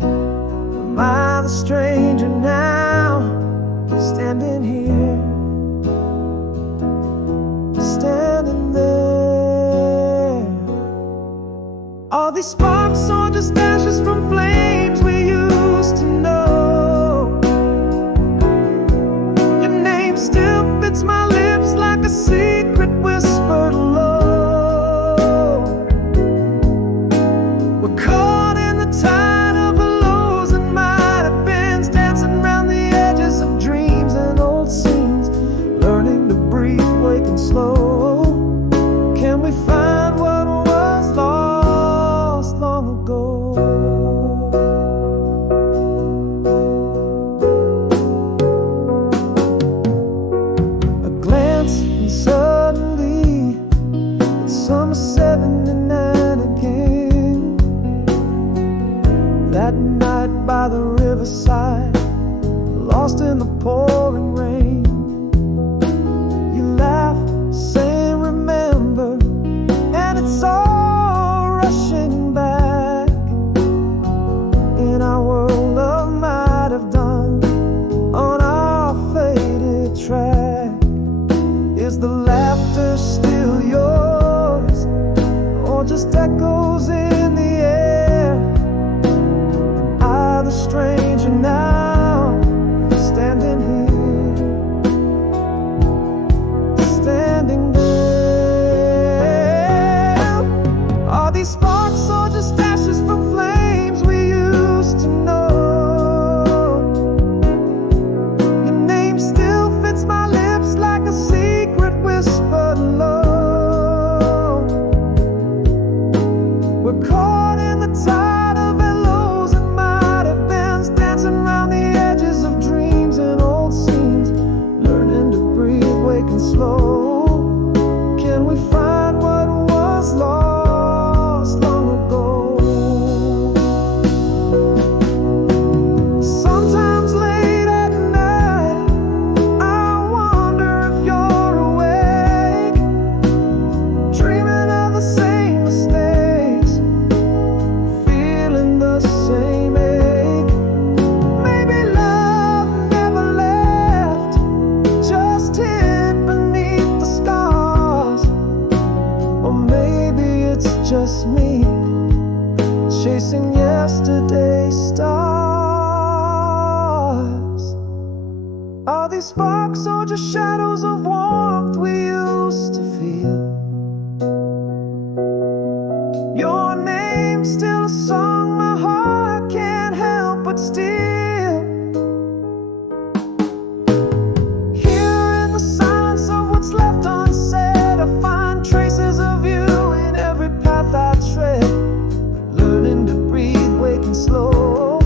Am I the stranger now, standing here, standing there? Are these sparks or just ashes from flames we used to know? Your name still fits my lips like a secret whispered low. We're caught in the tide of hellos and might have beens, dancing round the edges of dreams and old scenes, learning to breathe, waking slow. Can we find what was lost long ago? A glance and suddenly it's summer 79 again. That night by the riverside, lost in the pouring rain, you laughed, saying remember, and it's all rushing back. In our world of might have done, on our faded track. Is the laughter still yours, or just echoes in the air? Am I the stranger now, standing here, standing there? Are these sparks or just ashes from flames we used to know? Your name still fits my lips like a secret whispered low. We're caught in the tide of hellos and might have beens, dancing round the edges of dreams and old scenes, learning to breathe, waking slow. Can we find what was lost long ago? Sometimes late at night, I wonder if you're awake, dreaming of the same mistakes, feeling the same ache. Maybe love never left, just hid beneath the scars. Or maybe it's just me, chasing yesterday's stars. Are these sparks or just shadows of warmth we used to feel? Your name's still a song my heart can't help but steal. Here in the silence of what's left unsaid, I find traces of you in every path I tread, learning to breathe, waking slow.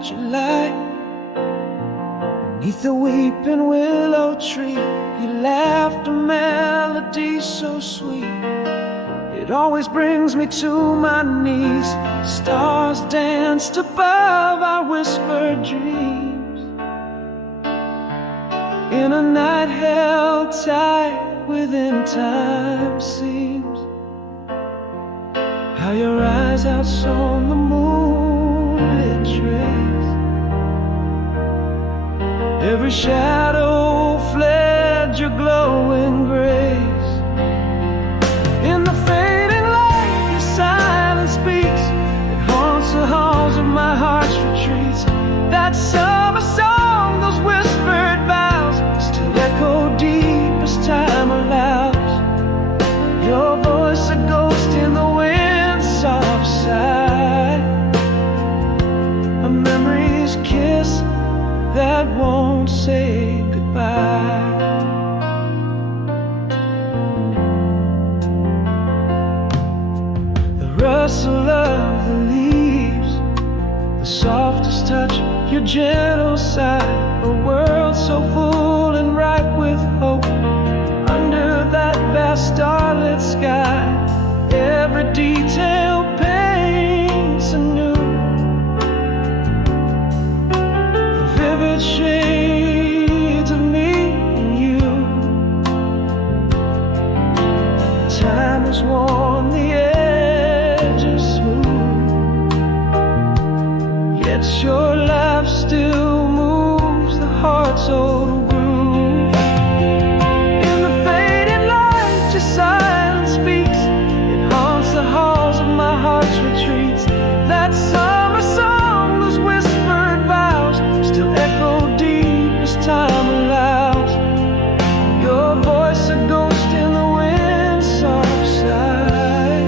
July, beneath the weeping willow tree, you laughed a melody so sweet. It always brings me to my knees. Stars danced above our whispered dreams, in a night held tight within time seems. How your eyes outshone the moonlit trace. Every shadow fled your glowing grace. In the fading light, your silence speaks. It haunts the halls of my heart's retreats. That summer song, those whispered vows, still echo deep as time allows. Your voice a ghost in the wind's soft sigh, a memory's kiss that won't say goodbye. The rustle of the leaves, the softest touch, your gentle sigh, a world so full and ripe with hope. Under that vast starlit sky, every detail paints anew the vivid shades of me and you. Time has worn the edges smooth, yet your life still moves the heart's old groove. In the fading light, your silence speaks. It haunts the halls of my heart's retreats. That summer song, those whispered vows, still echo deep as time allows. Your voice a ghost in the wind's soft sigh,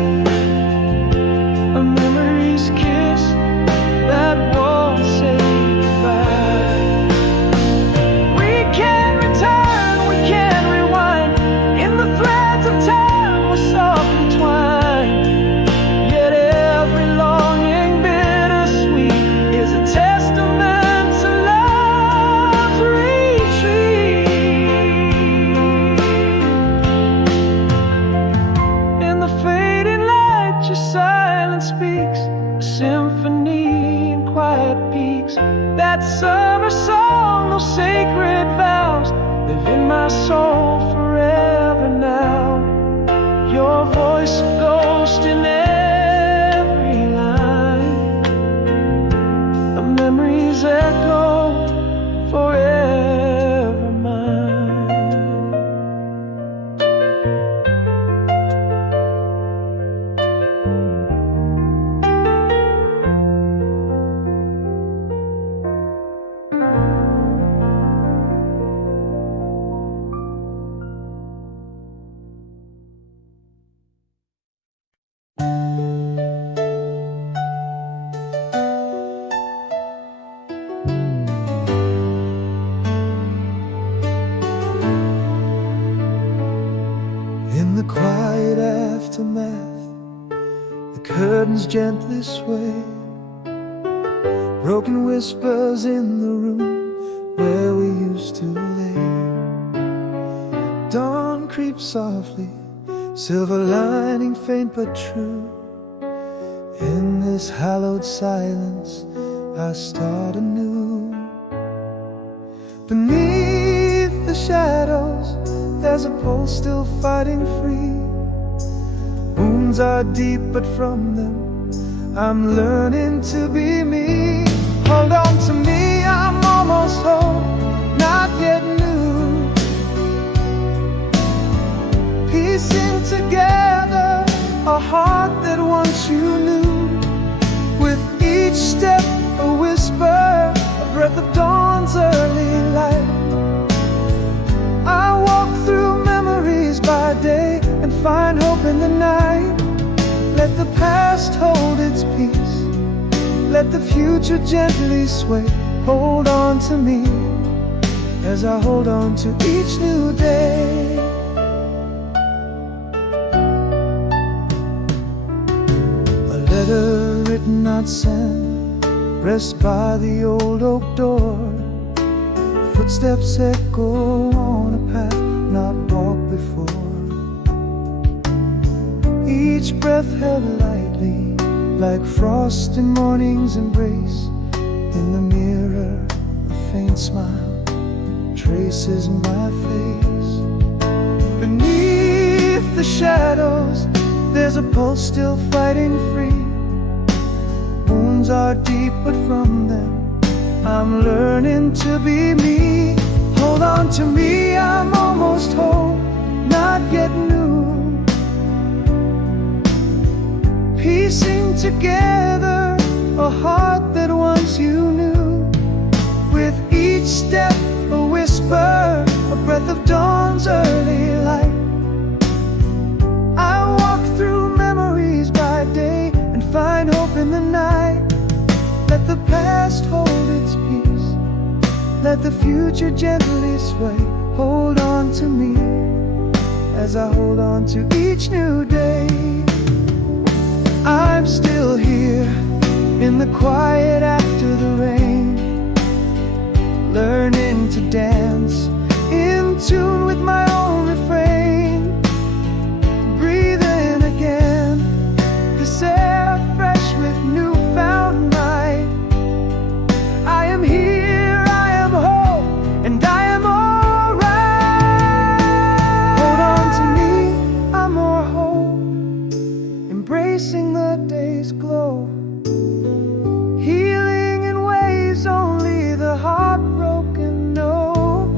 a memory's kiss that won't say goodbye. We can return, we can rewind, in the threads of time we're softly twined. Yet every longing bittersweet is a testament to love's retreat. In the fading light, your silence speaks, a symphony in quiet peaks. That summer song, those sacred vows, live in my soul forever now. Your voice a ghost in every line, a memory's echo forever mine. In the quiet aftermath, the curtains gently sway. Broken whispers in the room where we used to lay. Dawn creeps softly, silver lining faint but true. In this hallowed silence, I start anew. Beneath the shadows, there's a pulse still fighting free. Wounds are deep, but from them I'm learning to be me. Hold on to me, I'm almost whole, not yet new. Piecing together a heart that once you knew. With each step a whisper, a breath of dawn's early light. I walk through memories by day and find hope in the night. Let the past hold its peace, let the future gently sway. Hold on to me as I hold on to each new day. A letter written not sent, pressed by the old oak door. Footsteps echo on a path not walked before. Each breath held lightly, like frost in morning's embrace. In the mirror, a faint smile traces my face. Beneath the shadows, there's a pulse still fighting free. Wounds are deep, but from them I'm learning to be me. Hold on to me, I'm almost whole, not yet new. Piecing together a heart that once you knew. With each step a whisper, a breath of dawn's early light. I walk through memories by day and find hope in the night. Let the past hold its peace, let the future gently sway. Hold on to me as I hold on to each new day. I'm still here in the quiet after the rain, learning to dance in tune with my own refrain. Breathe in again, this air fresh with newfound might. I am here, I am whole, and I am alright. Hold on to me, I'm more whole, embracing the day's glow. Healing in ways only the heartbroken know.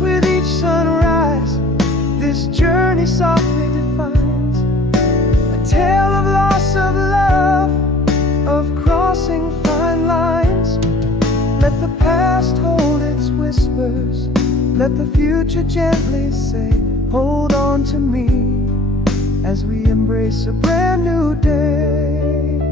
With each sunrise, this journey softly defines a tale of loss, of love, of crossing fine lines. Let the past hold its whispers, let the future gently say, hold on to me as we embrace a brand new day.